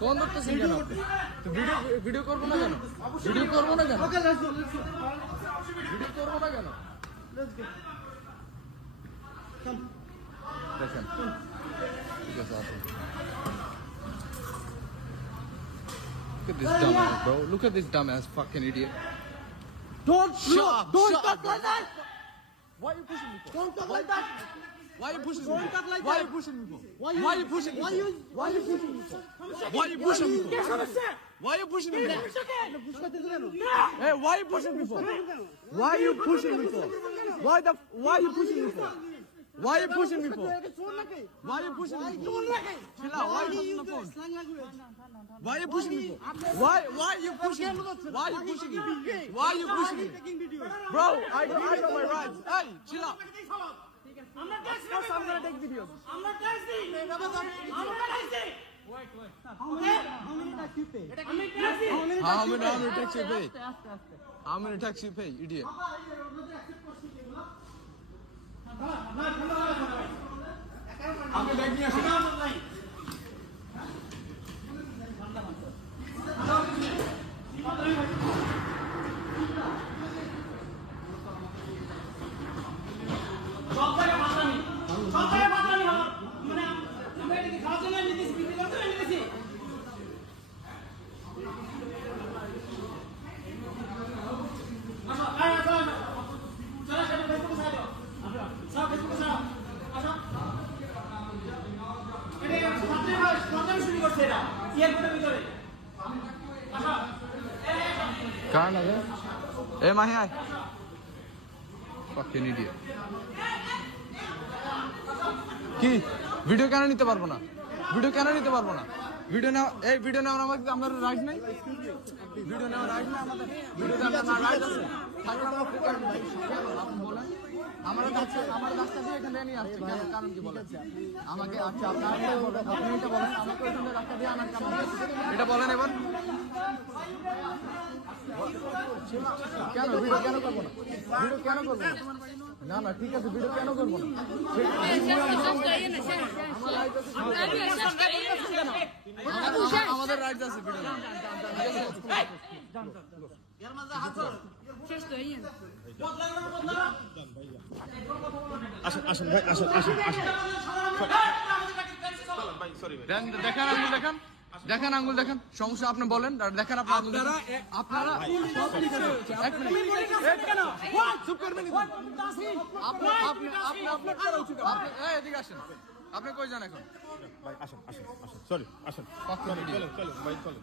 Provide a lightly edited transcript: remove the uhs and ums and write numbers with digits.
Phone ধরতেছেন কেন আপনি? তো ভিডিও করবো না কেন? ভিডিও করবো না কেন? ভিডিও করবো না কেন? দেখেন ঠিক আছে আসুন। Look at this dumbass, bro. Look at this dumbass fucking idiot. Don't talk like that. Why are you pushing me for? Don't talk like that. Why are you pushing me? Don't talk like Why that. are you pushing me for? Why are you pushing me? Why you pushing me? Why are you pushing me for? Why are you pushing me for? Hey, why are you pushing me for? Why are you pushing me for? Why are you pushing me for? Why are you pushing me for? Why are you pushing me for? Chill out. Why are you pushing the phone? Why are you pushing me for? Why are you pushing me? Why are you pushing me? Why are you pushing me? Bro, I got my rights. Hey, chill out. I'm gonna take videos. I'm not taxing. Wait. How many tax you pay? How many tax you pay? How many tax you pay, idiot? আপনি bag নিয়ে আসুন। কার না রে? এ মাহি আয়। Fucking idiot. কি video কেন নিতে পারবো না? ভিডিও কেন নিতে পারবো না? ভিডিও নেওয়ার আমাদের রাইট নাই। ভিডিও নেওয়ার রাইট না আমাদের। ভিডিও নেওয়ার রাইট আছে। থাকলে আমরা আপনি বলেন। আমার রাস্তা দিয়ে এখানে নিয়ে আসছে কেন? কারণ কি বলেন? আমাকে আচ্ছা আপনি এটা বলেন আমাকে ওখানে রাস্তা দিয়ে আনার কারণ এটা বলেন এবার। কেন ভিডিও কেন করবো না? ভিডিও কেন করবো না? না ঠিক আছে ভিডিও কেন করবো না? আমাদের রাইট আছে ভিডিও। আসুন ভাই আসুন। দেখেন আঙ্গুল দেখেন সমস্যা আপনি বলেন দেখেন আপনারা এদিকে আসেন আপনি কই যান এখন? ভাই আসুন সরি আসুন চলেন ভাই চলেন।